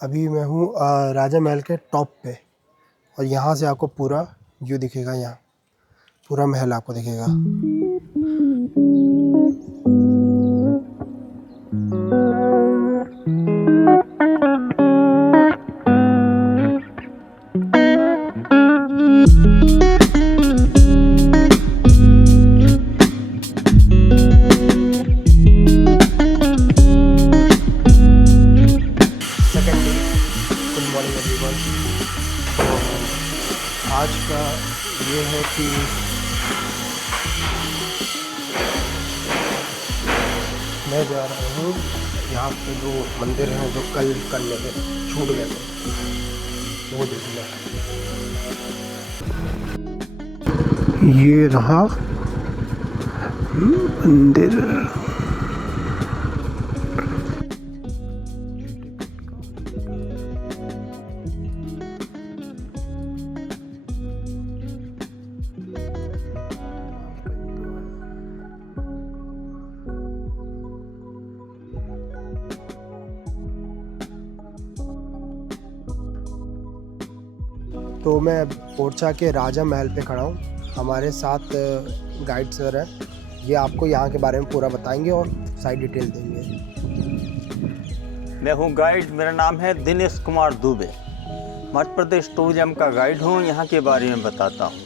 अभी मैं हूँ राजा महल के टॉप पे और यहाँ से आपको पूरा व्यू दिखेगा। यहाँ पूरा महल आपको दिखेगा। Second day, good morning everyone. आज का ये है कि मैं जा रहा हूँ यहाँ पे जो मंदिर हैं जो कल करने में छूट गए थे वो देखना। ये रहा मंदिर। तो मैं ओरछा के राजा महल पे खड़ा हूँ। हमारे साथ गाइड सर हैं, ये आपको यहाँ के बारे में पूरा बताएंगे और साइड डिटेल देंगे। मैं हूँ गाइड, मेरा नाम है दिनेश कुमार दुबे। मध्य प्रदेश टूरिज्म का गाइड हूँ, यहाँ के बारे में बताता हूँ।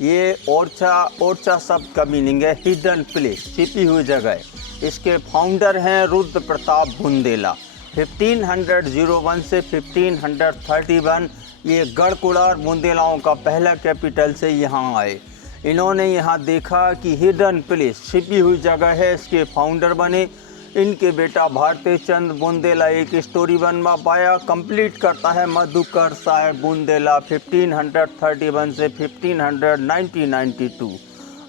ये ओरछा शब्द का मीनिंग है हिडन प्लेस, छिपी हुई जगह। इसके फाउंडर हैं रुद्र प्रताप बुंदेला। 1501 से 1531 ये गढ़कुड़ार बुंदेलाओं का पहला कैपिटल से यहाँ आए। इन्होंने यहाँ देखा कि हिडन प्लेस, छिपी हुई जगह है, इसके फाउंडर बने। इनके बेटा भारती चंद बुंदेला एक स्टोरी बनवा पाया, कंप्लीट करता है मधुकर साहेब बुंदेला 1531 से 1592।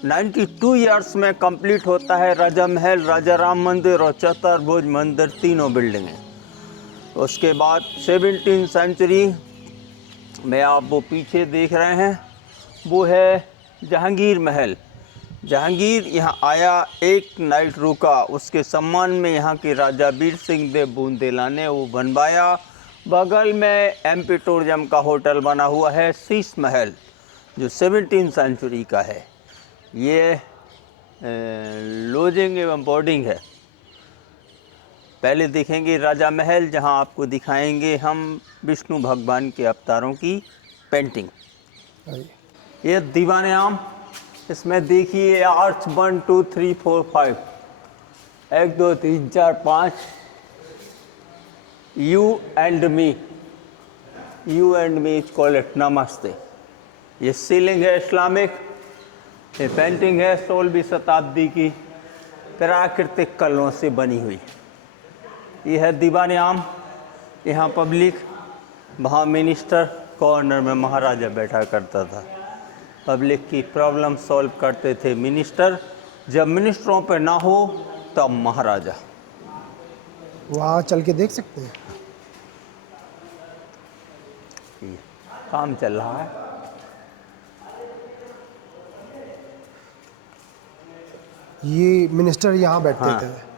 92 ईयर्स में कंप्लीट होता है राजा महल, राजा राम मंदिर और चतुर्भुज मंदिर, तीनों बिल्डिंगें। उसके बाद 17वीं सेंचुरी में आप वो पीछे देख रहे हैं वो है जहांगीर महल। जहांगीर यहाँ आया, एक नाइट रुका, उसके सम्मान में यहाँ के राजा वीर सिंह देव बुंदेला ने वो बनवाया। बगल में एमपी टूरिज्म का होटल बना हुआ है शीश महल, जो 17वीं सेंचुरी का है। ये लॉजिंग एवं बोर्डिंग है। पहले देखेंगे राजा महल, जहाँ आपको दिखाएंगे हम विष्णु भगवान के अवतारों की पेंटिंग। ये दीवाने आम, इसमें देखिए arch 1 2 3 4 5, 1 2 3 4 5, you and me is call it नमस्ते। ये सीलिंग है इस्लामिक। ये पेंटिंग है 16वीं शताब्दी की प्राकृतिक कलों से बनी हुई। ये है दीवाने आम। यहाँ पब्लिक, वहाँ मिनिस्टर, कॉर्नर में महाराजा बैठा करता था। पब्लिक की प्रॉब्लम सॉल्व करते थे मिनिस्टर। जब मिनिस्टरों पे ना हो तब महाराजा। वहाँ चल के देख सकते हैं, काम चल रहा है। ये मिनिस्टर यहाँ बैठते हाँ। थे।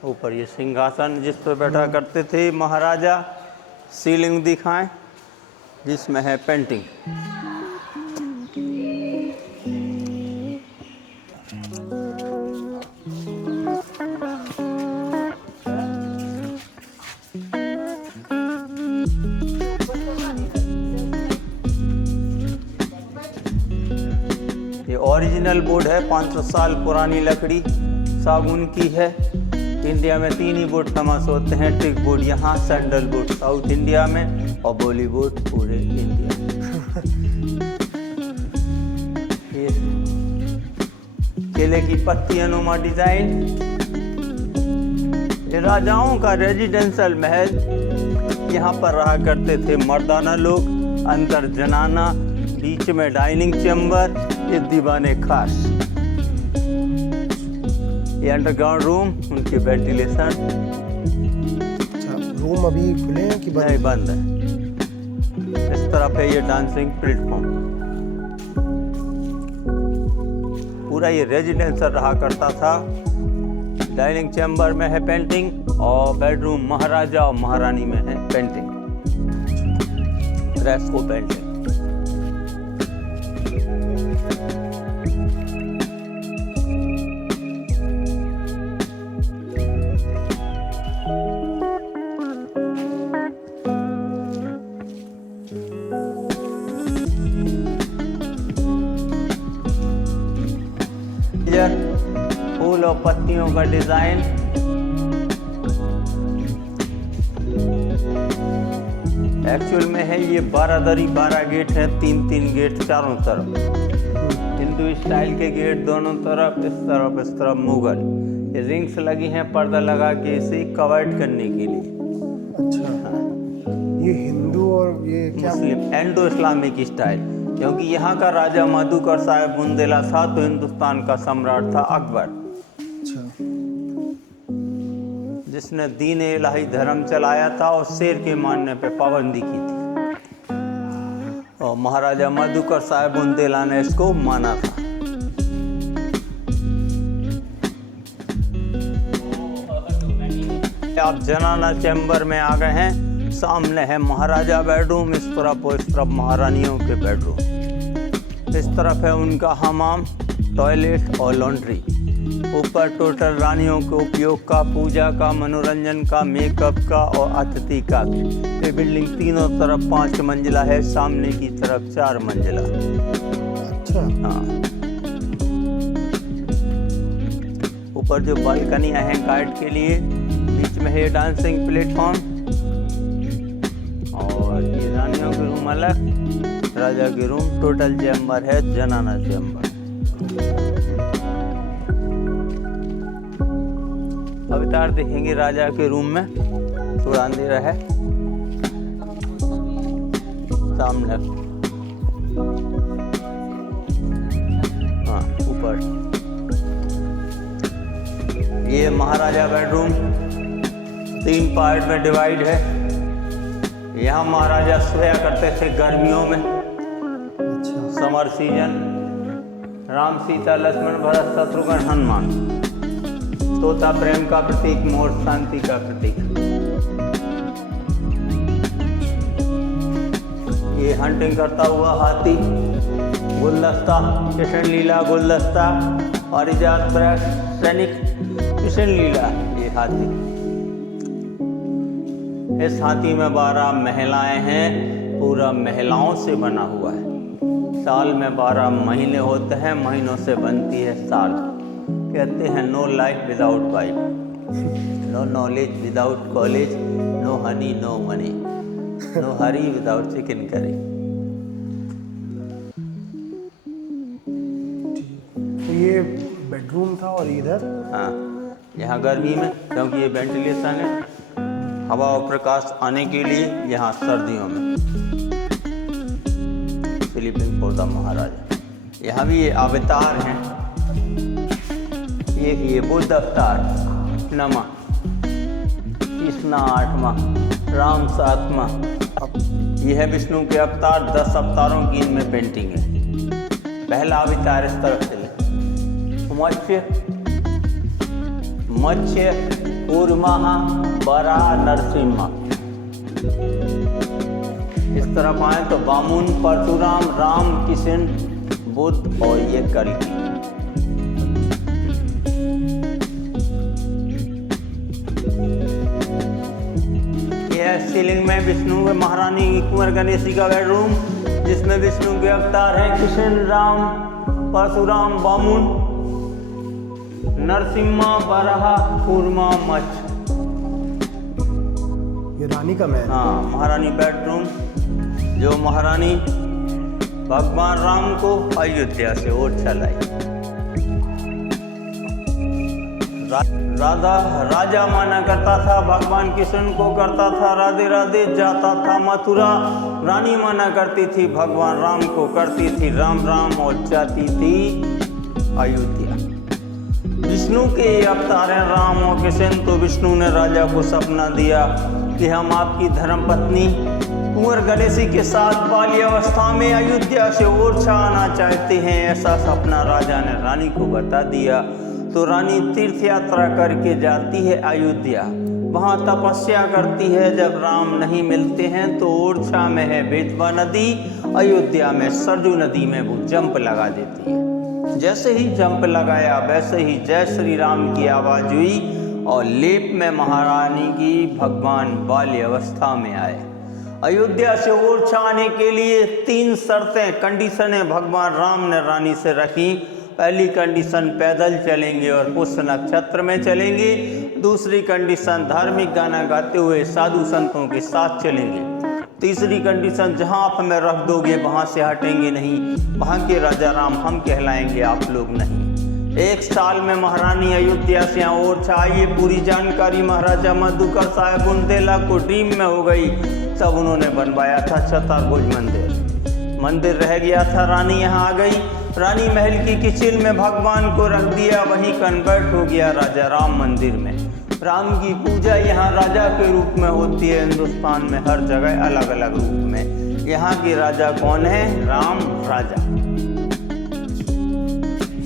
ऊपर ये सिंहासन जिस पर बैठा करते थे महाराजा। सीलिंग दिखाएं जिसमें है पेंटिंग। ये ओरिजिनल बोर्ड है, 500 साल पुरानी लकड़ी, सागुन की है। इंडिया में 3 ही बोर्ड फेमस होते हैं, टिक बोर्ड यहाँ, सैंडल बोर्ड साउथ इंडिया में और बॉलीवुड पूरे इंडिया में। केले की पत्तियां नुमा डिजाइन। ये राजाओं का रेजिडेंशियल महल, यहाँ पर रहा करते थे मर्दाना लोग, अंदर जनाना, बीच में डाइनिंग चैम्बर। ये दीवाने खास। ये अंडरग्राउंड रूम, उनके वेंटिलेशन। अच्छा, रूम अभी खुले हैं कि नहीं, बंद है। इस तरफ है ये डांसिंग प्लेटफॉर्म। पूरा ये रेजिडेंशियल रहा करता था। डाइनिंग चैम्बर में है पेंटिंग और बेडरूम महाराजा और महारानी में है पेंटिंग, फ्रेस्को पेंटिंग। फूल और पत्तियों का डिजाइन, एक्चुअल में है ये 12 दरी 12 गेट है, 3 गेट चारों तरफ, हिंदू स्टाइल के गेट दोनों तरफ, इस तरफ मुगल। ये रिंग्स लगी हैं पर्दा लगा के इसे कवर्ड करने के लिए। अच्छा, ये हिंदू और ये क्या मुस्लिम एंडो इस्लामिक स्टाइल, क्योंकि यहाँ का राजा मधुकर साहेब बुंदेला था तो हिंदुस्तान का सम्राट था अकबर, जिसने दीन इलाही धर्म चलाया था और शेर के मारने पे पाबंदी की थी, और महाराजा मधुकर साहेब बुंदेला ने इसको माना था। आप जनाना चैम्बर में आ गए हैं, सामने है महाराजा बेडरूम, इस तरफ और इस तरफ महारानियों के बेडरूम, इस तरफ है उनका हमाम, टॉयलेट और लॉन्ड्री। ऊपर टोटल रानियों के उपयोग का, पूजा का, मनोरंजन का, मेकअप का और अतिथि का। ये बिल्डिंग तीनों तरफ 5 मंजिला है, सामने की तरफ 4 मंजिला। अच्छा, हाँ, ऊपर जो बालकनियाँ हैं गार्ड के लिए, बीच में है डांसिंग प्लेटफॉर्म, और ये रानियों के रूम अलग, राजा के रूम। टोटल चैम्बर है जनाना चैम्बर। अवतार देखेंगे राजा के रूम में, थोड़ा अंधेरा है, सामने हाँ ऊपर ये महाराजा बेडरूम 3 पार्ट में डिवाइड है। यहाँ महाराजा सोया करते थे गर्मियों में, अच्छा, समर सीजन। राम सीता लक्ष्मण भरत शत्रुघ्न हनुमान, तोता प्रेम का प्रतीक, मोर शांति का प्रतीक। ये हंटिंग करता हुआ हाथी, गुलदस्ता, कृष्ण लीला गुलदस्ता, पारिजात सैनिक कृष्ण लीला, ये हाथी। इस हाथी में 12 महिलाएं हैं, पूरा महिलाओं से बना हुआ है। साल में 12 महीने होते हैं, महीनों से बनती है साल। कहते हैं no life without wife, no knowledge without college, no honey no money, no hurry without chicken curry. तो ये बेडरूम था और इधर हाँ, यहाँ गर्मी में, क्योंकि ये वेंटिलेशन है, हवा और प्रकाश आने के लिए। यहाँ सर्दियों में स्लीपिंग फॉर द महाराजा। यहाँ भी ये अवतार हैं, एक ये बुद्ध अवतार 9वां, कृष्णा 8वां, राम 7वां। ये है विष्णु के अवतार, 10 अवतारों की इनमें पेंटिंग है। पहला अवतार इस तरफ से मत्स्य कूर्मा बराह नरसिम्हा। इस तरफ आए तो वामुन, परशुराम, राम, कृष्ण, बुद्ध और ये कल्कि। सीलिंग में विष्णु व महारानी कुंवर गणेशी का बेडरूम, जिसमें विष्णु के अवतार हैं कृष्ण, राम, परशुराम, वामुन, नरसिम्हा, बराह, कूर्मा, मत्स्य। ये रानी का महल। हाँ, महारानी बेडरूम, जो महारानी भगवान राम को अयोध्या से ओरछा लाई। राजा माना करता था, भगवान कृष्ण को करता था राधे राधे, जाता था मथुरा। रानी माना करती थी, भगवान राम को करती थी राम राम, और जाती थी अयोध्या। विष्णु के अवतार हैं राम और कृष्ण। तो विष्णु ने राजा को सपना दिया कि हम आपकी धर्मपत्नी कुंवर गणेशी के साथ बाल्यावस्था में अयोध्या से ओरछा आना चाहते हैं। ऐसा सपना राजा ने रानी को बता दिया। तो तो रानी तीर्थ यात्रा करके जाती है अयोध्या। वहाँ तपस्या करती है। जब राम नहीं मिलते हैं तो ओरछा में है बेतवा नदी, अयोध्या में सरजू नदी में वो जंप लगा देती है। जैसे ही जंप लगाया वैसे ही जय श्री राम की आवाज़ हुई और लेप में महारानी की भगवान बाल्य अवस्था में आए। अयोध्या से ओरछा आने के लिए 3 शर्तें कंडीशनें भगवान राम ने रानी से रखी। पहली कंडीशन पैदल चलेंगे और पुष्य नक्षत्र में चलेंगे। दूसरी कंडीशन धार्मिक गाना गाते हुए साधु संतों के साथ चलेंगे। तीसरी कंडीशन जहाँ आप हमें रख दोगे वहाँ से हटेंगे नहीं, वहाँ के राजा राम हम कहलाएंगे, आप लोग नहीं। 1 साल में महारानी अयोध्या से ओरछा आई। पूरी जानकारी महाराजा मधुकर साहब बुंदेला को ड्रीम में हो गई। तब उन्होंने बनवाया था चतुर्भुज मंदिर रह गया था। रानी यहाँ आ गई। रानी महल की किचन में भगवान को रख दिया, वहीं कन्वर्ट हो गया राजा राम मंदिर में। राम की पूजा यहाँ राजा के रूप में होती है। हिंदुस्तान में हर जगह अलग अलग रूप में। यहाँ के राजा कौन है? राम राजा।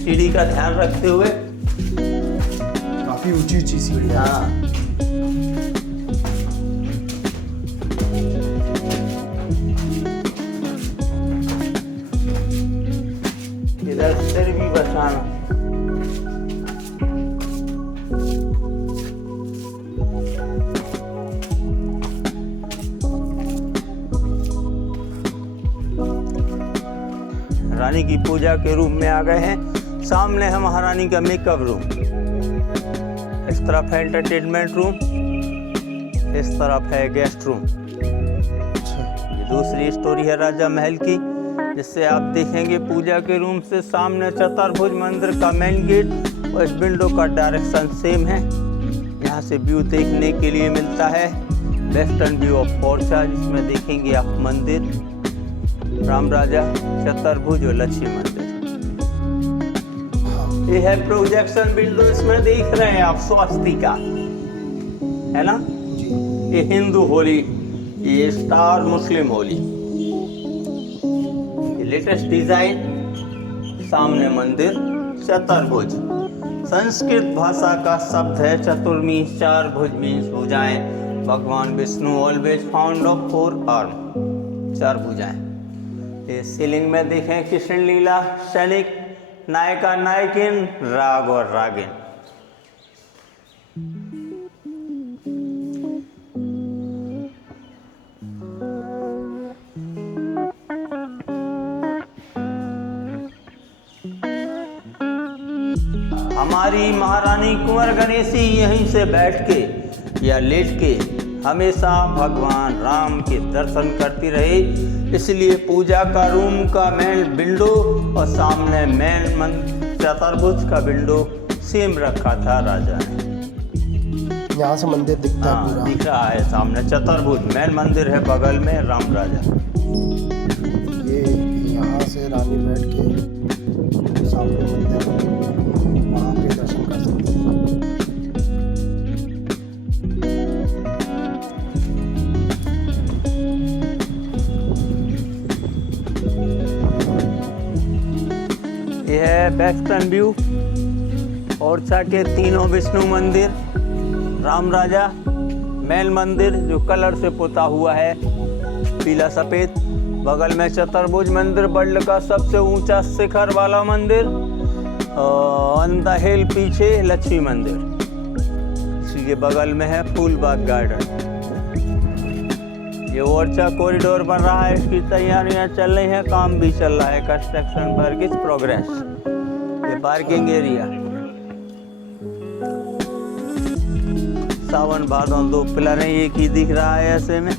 सीढ़ी का ध्यान रखते हुए, काफी ऊंची ऊंची सीढ़ियाँ। हाँ, इधर सिर भी बचाना। रानी की पूजा के रूम में आ गए हैं। सामने है महारानी का मेकअप रूम। इस तरफ है एंटरटेनमेंट रूम, इस तरफ है गेस्ट रूम। ये दूसरी स्टोरी है राजा महल की, जिससे आप देखेंगे पूजा के रूम से सामने चतुर्भुज मंदिर का मेन गेट और इस विंडो का डायरेक्शन सेम है। यहाँ से व्यू देखने के लिए मिलता है वेस्टर्न व्यू ऑफ ओरछा, जिसमें देखेंगे आप मंदिर, राम राजा, चतुर्भुज और लक्ष्मी मंदिर। ये है प्रोजेक्शन विंडो, इसमें देख रहे हैं आप स्वास्तिका, है ना? ये हिंदू होली, ये स्टार मुस्लिम होली। ये लेटेस्ट डिजाइन, सामने मंदिर, चतुर्भुज। संस्कृत भाषा का शब्द है चतुर्मी, 4 भुज मीन्स भुजाएं। भगवान Vishnu always found of 4 arm, 4 भुजाएं। ये सीलिंग में देखें कृष्ण लीला, सैनिक, नायिका नायकिन, राग और रागिन। हमारी महारानी कुंवर गणेशी यहीं से बैठ के या लेट के हमेशा भगवान राम के दर्शन करती रहे। इसलिए पूजा का रूम का मेन विंडो और सामने मेन चतुर्भुज का विंडो सेम रखा था राजा ने। यहाँ से मंदिर दिखता है पूरा। दिख रहा है सामने चतुर्भुज मेन मंदिर है, बगल में राम राजा। ये यहाँ से रानी बैठ के सामने मंदिर, वहाँ पे दर्शन कर सकते हैं। यह है वेस्टर्न व्यू ओरछा के तीनों विष्णु मंदिर, राम राजा, मेन मंदिर जो कलर से पुता हुआ है पीला सफेद, बगल में चतुर्भुज मंदिर, वर्ल्ड का सबसे ऊंचा शिखर वाला मंदिर, ऑन द हिल पीछे लक्ष्मी मंदिर, इसी के बगल में है फूलबाग गार्डन। ये ओरछा कॉरिडोर बन रहा है, इसकी तैयारियां चल रही हैं, काम भी चल रहा है, कंस्ट्रक्शन वर्क इज प्रोग्रेस। ये पार्किंग एरिया, सावन भादों 2 पिलर हैं, एक ही दिख रहा है ऐसे में।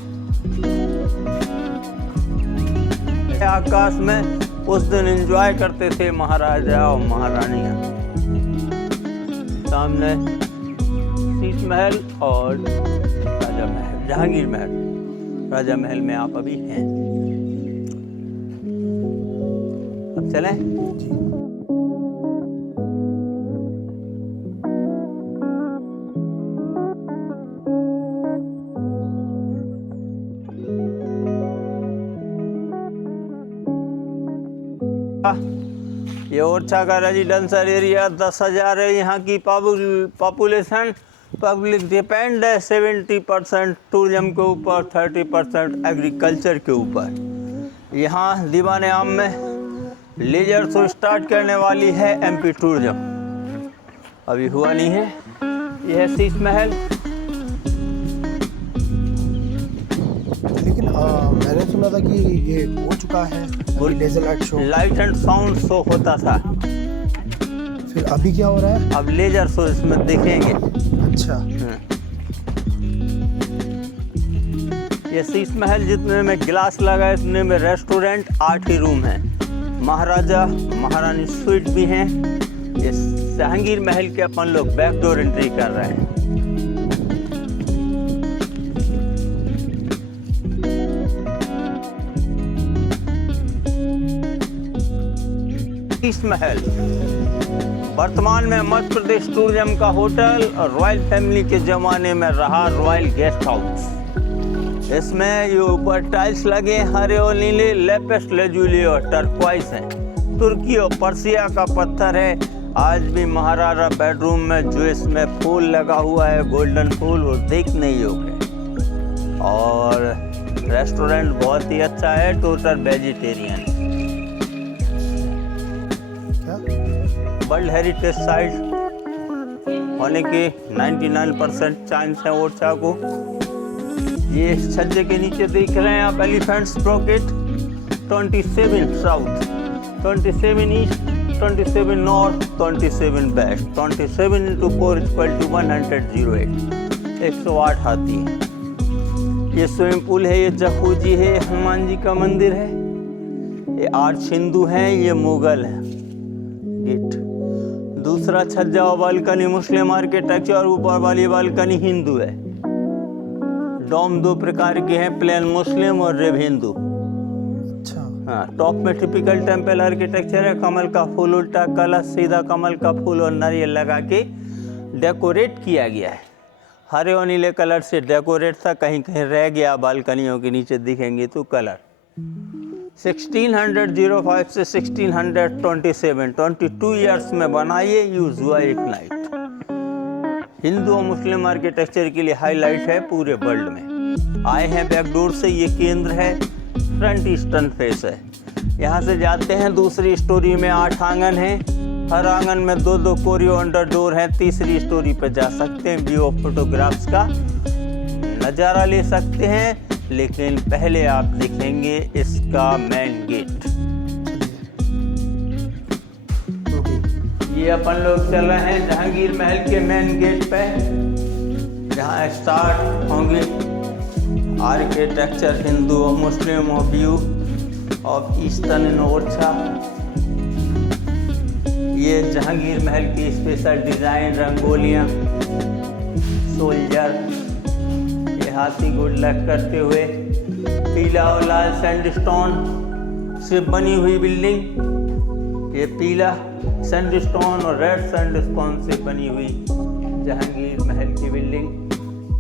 आकाश में उस दिन एंजॉय करते थे महाराजा और महारानियां। सामने शीश महल और राजा महल, जहांगीर महल। राजा महल में आप अभी हैं। अब चलें? जी। ये ओरछा का रेजिडेंशियल एरिया 10,000 है। यहाँ की पॉपुलेशन पब्लिक डिपेंड है 70% टूरिज्म के ऊपर, 30% एग्रीकल्चर के ऊपर। यहाँ दीवाने आम में लेजर शो स्टार्ट करने वाली है एमपी टूरिज्म, अभी हुआ नहीं है। यह है शीश महल। लेकिन मैंने सुना था कि ये हो चुका है laser light show. Light and sound show होता था, फिर अभी क्या हो रहा है? अब लेजर शो इसमें देखेंगे। अच्छा। ये शीश महल जितने में गिलास लगा है उतने में रेस्टोरेंट 8 ही रूम है। महाराजा महारानी स्वीट भी हैं। ये जहांगीर महल के अपन लोग बैकडोर एंट्री कर रहे हैं। शीश महल वर्तमान में मध्य प्रदेश टूरिज्म का होटल और रॉयल फैमिली के जमाने में रहा रॉयल गेस्ट हाउस। इसमें ये ऊपर टाइल्स लगे हरे और नीले, लेपिस लेजुली और टर्क्वाइस हैं। तुर्की और पर्सिया का पत्थर है। आज भी महाराजा बेडरूम में जो इसमें फूल लगा हुआ है गोल्डन फूल, वो देखने योग्य है। और रेस्टोरेंट बहुत ही अच्छा है, total vegetarian. World heritage site होने के 99% चांस है ओरछा को। ये छज्जे के नीचे देख रहे हैं आप elephants bracket 27 south, 27 east, 27 north, 27 west, 27 into 4 = 108, 108 हाथी है। ये स्विमिंग पूल है, ये जकूजी है, हनुमान जी का मंदिर है। ये आर्च हिंदू है, ये मुगल है गेट। दूसरा छज्जा और बालकनी मुस्लिम आर्किटेक्चर और ऊपर वाली बालकनी हिंदू है। डोम 2 प्रकार के हैं, प्लेन मुस्लिम और रेव हिंदू। अच्छा। हाँ, टॉप में टिपिकल टेम्पल आर्किटेक्चर है। कमल का फूल, उल्टा कलश, सीधा कमल का फूल और नारियल लगा के डेकोरेट किया गया है। हरे और नीले कलर से डेकोरेट था, कहीं कहीं रह गया, बालकनियों के नीचे दिखेंगे तो कलर। 1605 से 1627 22 ईयर्स में बना, ये यूज हुआ एक नाइट। हिंदू और मुस्लिम आर्किटेक्चर के लिए हाईलाइट है पूरे वर्ल्ड में। आए हैं बैकडोर से, ये केंद्र है, फ्रंट ईस्टर्न फेस है। यहाँ से जाते हैं दूसरी स्टोरी में। 8 आंगन हैं, हर आंगन में 2-2 कोरियो अंडर डोर हैं। तीसरी स्टोरी पे जा सकते हैं, व्यू ऑफ फोटोग्राफ्स का नज़ारा ले सकते हैं। लेकिन पहले आप देखेंगे इसका मेन गेट। ये अपन लोग चल रहे हैं जहांगीर महल के मेन गेट पे, जहाँ स्टार्ट होंगे आर्किटेक्चर हिंदू और मुस्लिम और व्यू ऑफ ईस्टर्न इन ओरछा। ये जहांगीर महल की स्पेशल डिज़ाइन, रंगोलियाँ, सोल्जर, ये हाथी गुड लक करते हुए, पीला और लाल सैंडस्टोन से बनी हुई बिल्डिंग। ये पीला सैंडस्टोन और रेड सैंडस्टोन से बनी हुई जहांगीर महल की बिल्डिंग।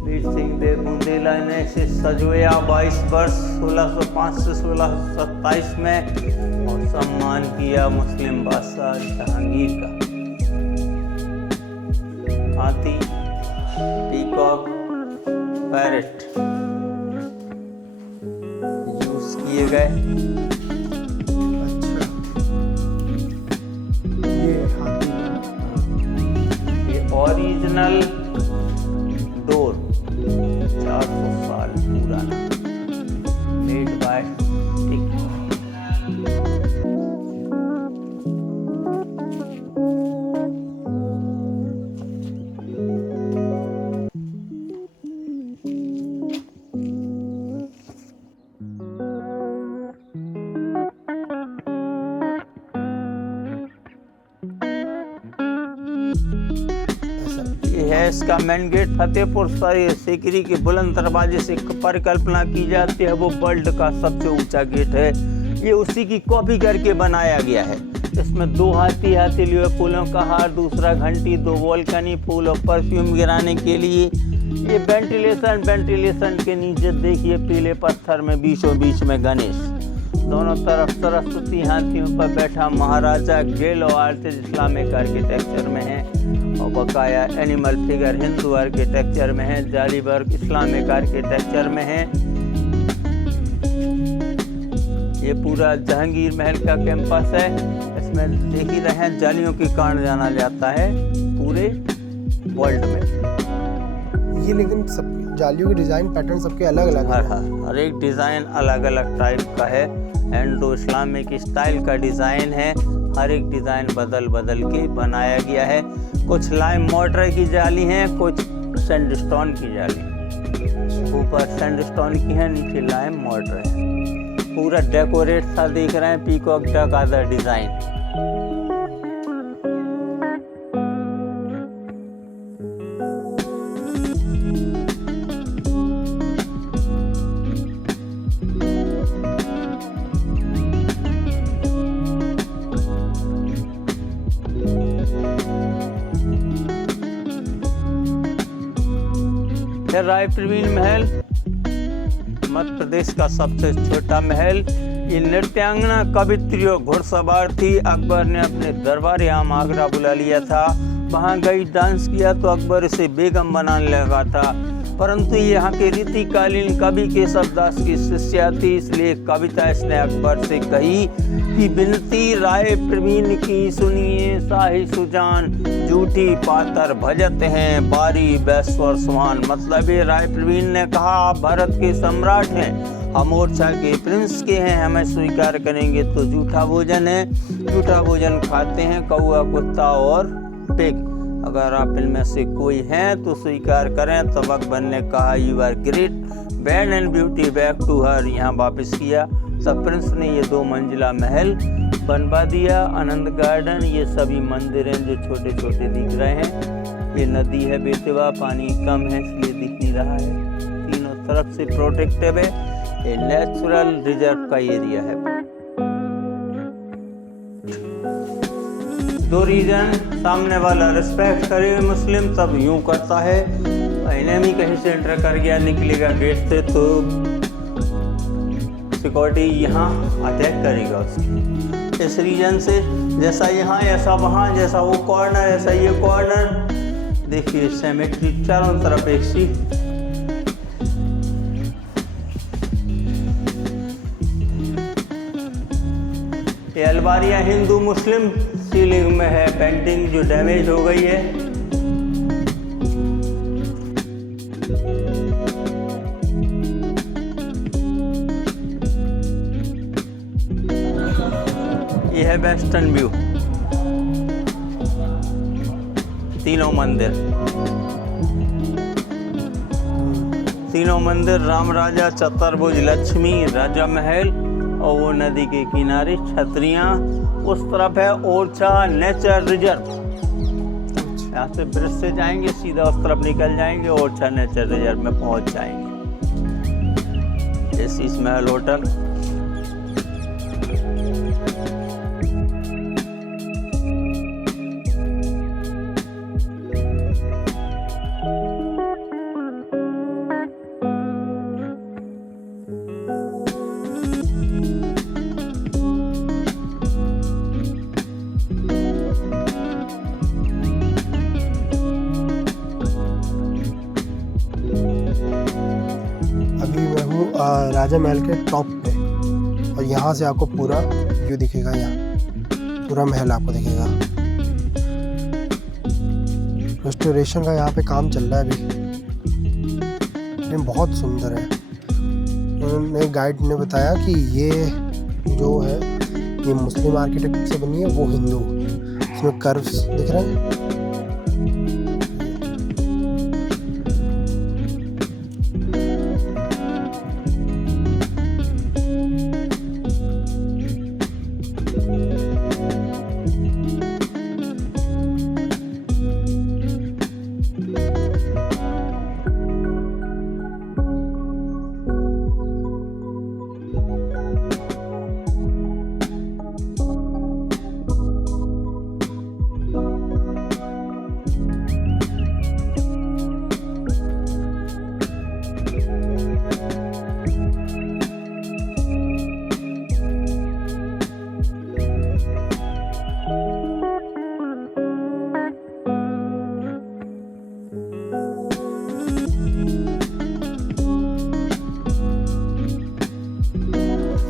वीर सिंह देव बुंदेला ने इसे सजोया 22 वर्ष 1605 से 1627 में और सम्मान किया मुस्लिम बादशाह जहांगीर का। हाथी, पीकॉक, पैरेट यूज किए गए। अच्छा, ये हाथी, ये ओरिजिनल डोर 400 साल पुराना, मेड बाय टिक। है इसका मेन गेट। फतेहपुर सीकरी के बुलंद दरवाजे से परिकल्पना की जाती है वो वर्ल्ड का सबसे ऊंचा गेट है। ये उसी की कॉपी करके बनाया गया है। इसमें 2 हाथी लिए फूलों का हार, दूसरा घंटी, 2 बालकनी, फूल और परफ्यूम गिराने के लिए। ये वेंटिलेशन के नीचे देखिए पीले पत्थर में बीचों बीच में गणेश। दोनों तरफ सरस्वती हाथियों पर बैठा महाराजा गेलो आर्टिस्ट इस्लामिक आर्किटेक्चर में है, और बकाया एनिमल फिगर हिंदू आर्किटेक्चर में है, जालीवर्क इस्लामिक आर्किटेक्चर में है। ये पूरा जहांगीर महल का कैंपस है। इसमें देख ही रहे हैं जालियों के कारण जाना जाता है पूरे वर्ल्ड में। ये लेकिन सब जालियों के डिज़ाइन पैटर्न सबके अलग अलग है। हर एक डिज़ाइन अलग अलग टाइप का है। इंडो इस्लामिक स्टाइल का डिज़ाइन है। हर एक डिज़ाइन बदल बदल के बनाया गया है। कुछ लाइम मोटर की जाली हैं, कुछ सैंडस्टोन की जाली। ऊपर सैंडस्टोन की है, नीचे लाइम मोटर है। पूरा डेकोरेट सा देख रहे हैं, पीकॉक डक आदर डिज़ाइन। राय प्रवीण महल मध्य प्रदेश का सबसे छोटा महल। ये नृत्यांगना, कवित्री और घुड़सवार थी। अकबर ने अपने दरबार यहाँ आगरा बुला लिया था। वहाँ गई, डांस किया तो अकबर इसे बेगम बनाने लगा था। परंतु यहाँ के रीतिकालीन कवि केशवदास की शिष्या थी, इसलिए कविता इसने अकबर से कही कि बिनती राय प्रवीण की सुनिए शाही सुजान, झूठी पातर भजत हैं बारी बैश्वर सुहान। मतलब ये राय प्रवीण ने कहा, आप भारत के सम्राट हैं, हम ओरछा के प्रिंस के हैं, हमें स्वीकार करेंगे तो झूठा भोजन है। झूठा भोजन खाते हैं कौआ, कुत्ता और पिग। अगर आप इनमें से कोई हैं तो स्वीकार करें। तब अकबर ने कहा, you are great, band and beauty back to her. यहाँ वापस किया। तब प्रिंस ने ये 2 मंजिला महल बनवा दिया। आनंद गार्डन, ये सभी मंदिर हैं जो छोटे छोटे दिख रहे हैं। ये नदी है बेतवा, पानी कम है इसलिए दिख नहीं रहा है। तीनों तरफ से प्रोटेक्टिव है। ये नेचुरल रिजर्व का एरिया है। 2 रीजन, सामने वाला रिस्पेक्ट करे मुस्लिम तब यूं करता है, एनिमी कहीं से एंटर कर गया, निकलेगा गेट से तो सिक्योरिटी यहाँ अटैक करेगा उसकी। इस रीजन से जैसा यहाँ ऐसा वहाँ, जैसा वो कॉर्नर ऐसा ये कॉर्नर। देखिए सिमेट्री चारों तरफ एक सी। ये अलमारियाँ हिंदू मुस्लिम सीलिंग में है, पेंटिंग जो डैमेज हो गई है। ये है वेस्टर्न व्यू। तीनों मंदिर राम राजा, चतुर्भुज लक्ष्मी, राजा महल और वो नदी के किनारे छतरियाँ। उस तरफ है ओरछा नेचर रिजर्व। यहाँ से ब्रिज से जाएंगे, सीधा उस तरफ निकल जाएंगे, ओरछा नेचर रिजर्व में पहुँच जाएंगे। एसीस महल होटल। राजा महल के टॉप पे, और यहाँ से आपको पूरा व्यू दिखेगा। यहाँ पूरा महल आपको दिखेगा। रेस्टोरेशन का यहाँ पे काम चल रहा है अभी, लेकिन बहुत सुंदर है। उन्होंने गाइड ने बताया कि ये जो है ये मुस्लिम आर्किटेक्ट से बनी है, वो हिंदू। इसमें कर्व्स दिख रहे हैं।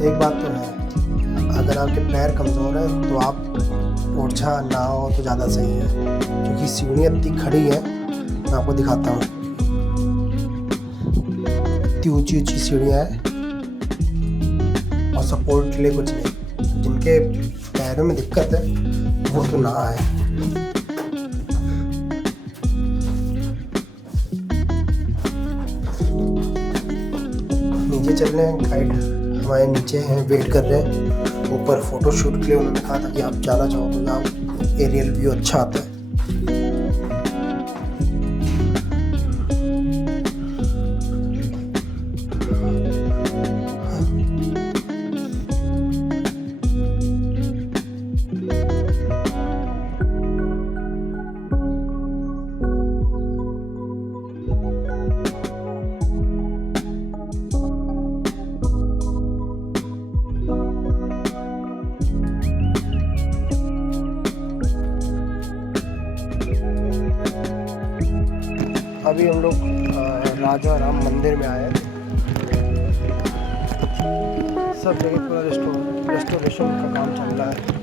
एक बात तो है, अगर आपके पैर कमज़ोर हैं तो आप ओरछा ना हो तो ज़्यादा सही है, क्योंकि सीढ़ियाँ इतनी खड़ी है। मैं आपको दिखाता हूँ, इतनी ऊंची ऊंची सीढ़ियाँ हैं और सपोर्ट के लिए कुछ नहीं। जिनके पैरों में दिक्कत है वो तो ना आए। नीचे चल रहे हैं, गाइड हमारे नीचे हैं, वेट कर रहे हैं। ऊपर फोटो शूट के लिए उन्होंने कहा था कि आप जाना चाहो तो जाओ, एरियल व्यू अच्छा आता है। अभी हम लोग राजा राम मंदिर में आए हैं। सब जगह पूरा रेस्टोरेशन का काम चल रहा है।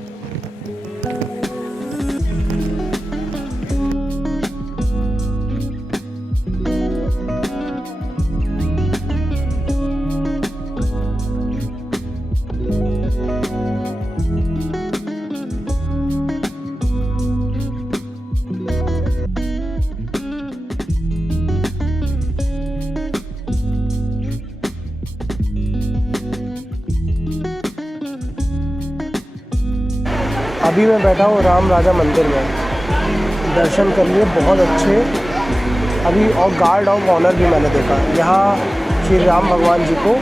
अभी मैं बैठा हूँ राम राजा मंदिर में, दर्शन कर लिए बहुत अच्छे। अभी और गार्ड ऑफ ऑनर भी मैंने देखा। यहाँ श्री राम भगवान जी को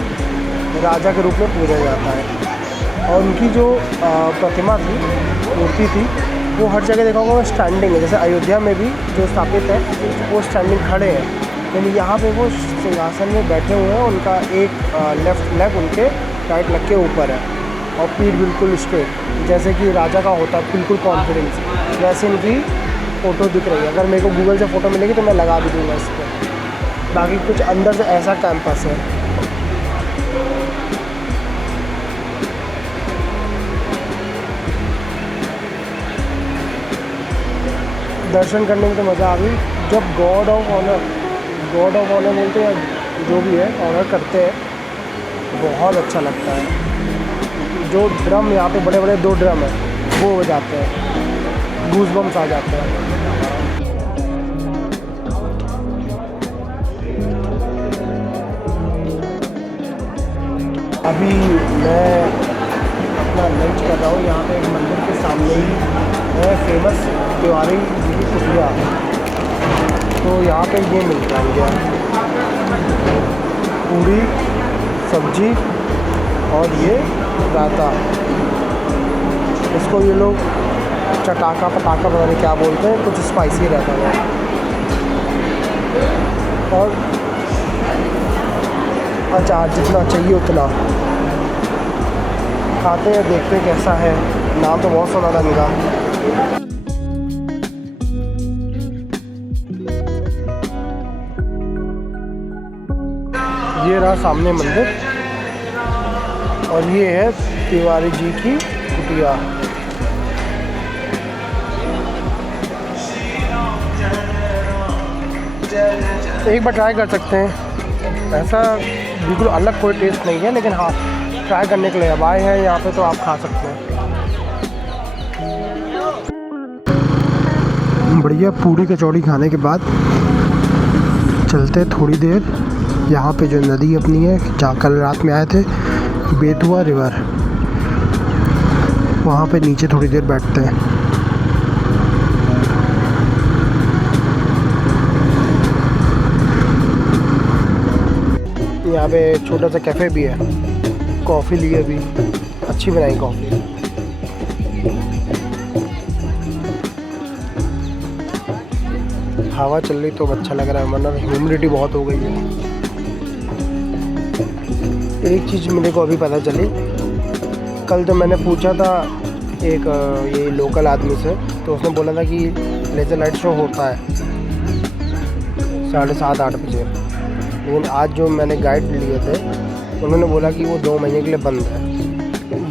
राजा के रूप में पूजा जाता है और उनकी जो प्रतिमा थी, मूर्ति थी, वो हर जगह देखा होगा स्टैंडिंग है। जैसे अयोध्या में भी जो स्थापित है वो स्टैंडिंग खड़े हैं, लेकिन यहाँ पे वो सिंहासन में बैठे हुए हैं। उनका एक लेफ़्ट लेग उनके राइट लेग के ऊपर है और पीठ बिल्कुल स्ट्रेट, जैसे कि राजा का होता है, बिल्कुल कॉन्फिडेंस, वैसे इनकी फ़ोटो दिख रही है। अगर मेरे को गूगल से फ़ोटो मिलेगी तो मैं लगा भी दूँगा इस पर। बाकी कुछ अंदर से ऐसा कैंपस है। दर्शन करने में तो मज़ा आ गई। जब गॉड ऑफ ऑनर बोलते हैं, जो भी है ऑनर करते हैं, बहुत अच्छा लगता है। जो ड्रम यहाँ पे बड़े बड़े 2 ड्रम है वो बजाते हैं, गूज़बम्स आ जाते हैं। अभी मैं अपना लंच कर रहा हूँ। यहाँ पे एक मंदिर के सामने ही है फेमस तिवारी जी की कुटिया, तो यहाँ पे ये मिलता है, पूरी सब्जी और ये रायता। इसको ये लोग चटाका पटाका पता नहीं क्या बोलते हैं, कुछ स्पाइसी रहता है। और अचार जितना चाहिए उतना खाते हैं, देखते हैं कैसा है। नाम तो बहुत सुना था इनका। ये रहा सामने मंदिर और ये है तिवारी जी की कुटिया। एक बार ट्राई कर सकते हैं। ऐसा बिल्कुल अलग कोई टेस्ट नहीं है, लेकिन हाँ ट्राई करने के लिए अब आए हैं यहाँ पे तो आप खा सकते हैं। बढ़िया पूरी कचौड़ी खाने के बाद चलते थोड़ी देर यहाँ पे जो नदी अपनी है, जहाँ कल रात में आए थे, बेतुआ रिवर, वहाँ पे नीचे थोड़ी देर बैठते हैं। यहाँ पे छोटा सा कैफ़े भी है, कॉफ़ी ली अभी, अच्छी बनाई कॉफ़ी। हवा चल रही तो अच्छा लग रहा है, वरना ह्यूमिडिटी बहुत हो गई है। एक चीज़ मेरे को अभी पता चली, कल तो मैंने पूछा था एक ये लोकल आदमी से, तो उसने बोला था कि लेज़र लाइट शो होता है 7:30-8 बजे, लेकिन आज जो मैंने गाइड लिए थे उन्होंने बोला कि वो 2 महीने के लिए बंद है।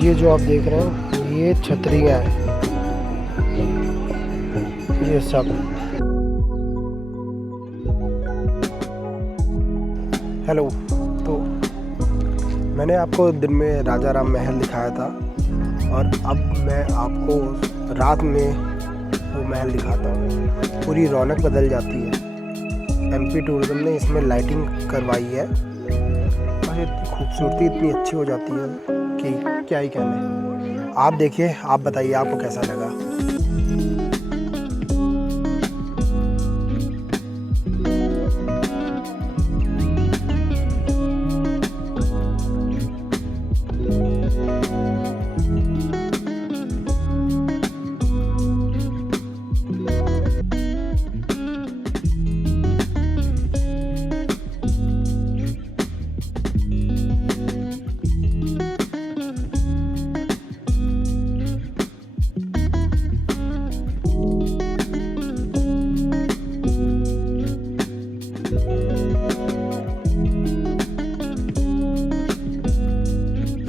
ये जो आप देख रहे हैं ये छतरियाँ हैं, ये सब। हेलो, तो मैंने आपको दिन में राजा राम महल दिखाया था और अब मैं आपको रात में वो महल दिखाता हूँ। पूरी रौनक बदल जाती है। एमपी टूरिज्म ने इसमें लाइटिंग करवाई है और इतनी खूबसूरती इतनी अच्छी हो जाती है कि क्या ही कहने। आप देखिए, आप बताइए आपको कैसा लगा।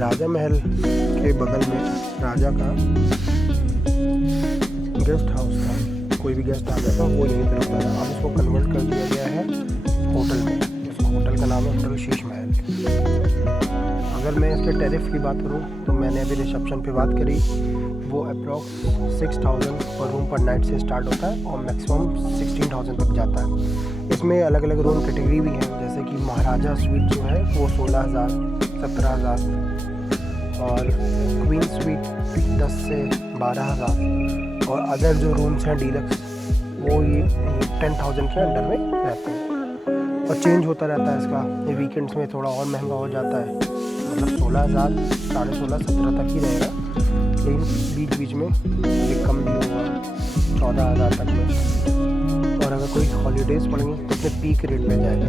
राजा महल के बगल में राजा का गेस्ट हाउस था। कोई भी गेस्ट आता था वो यहीं पर रुकता था। अब इसको कन्वर्ट कर दिया गया है होटल में। इस होटल का नाम है होटल शीश महल। अगर मैं इसके टैरिफ की बात करूं तो मैंने अभी रिसेप्शन पे बात करी, वो अप्रॉक्स 6000 पर रूम पर नाइट से स्टार्ट होता है और मैक्सिमम 16000 तक जाता है। इसमें अलग अलग रूम कैटेगरी भी हैं, जैसे कि महाराजा स्वीट जो है वो 16000, 17000 और क्वीन स्वीट 10 से 12000 और अदर जो रूम्स हैं डीलक्स वो ये 10,000 के अंडर में रहते हैं और चेंज होता रहता है इसका। ये वीकेंड्स में थोड़ा और महंगा हो जाता है, मतलब 16,000, 16,500, 17 तक ही रहेगा, लेकिन बीच बीच में ये कम भी होगा 14,000 तक में। और अगर कोई हॉलीडेज़ पड़ेंगे तो अपने पीक रेट पे जाएगा।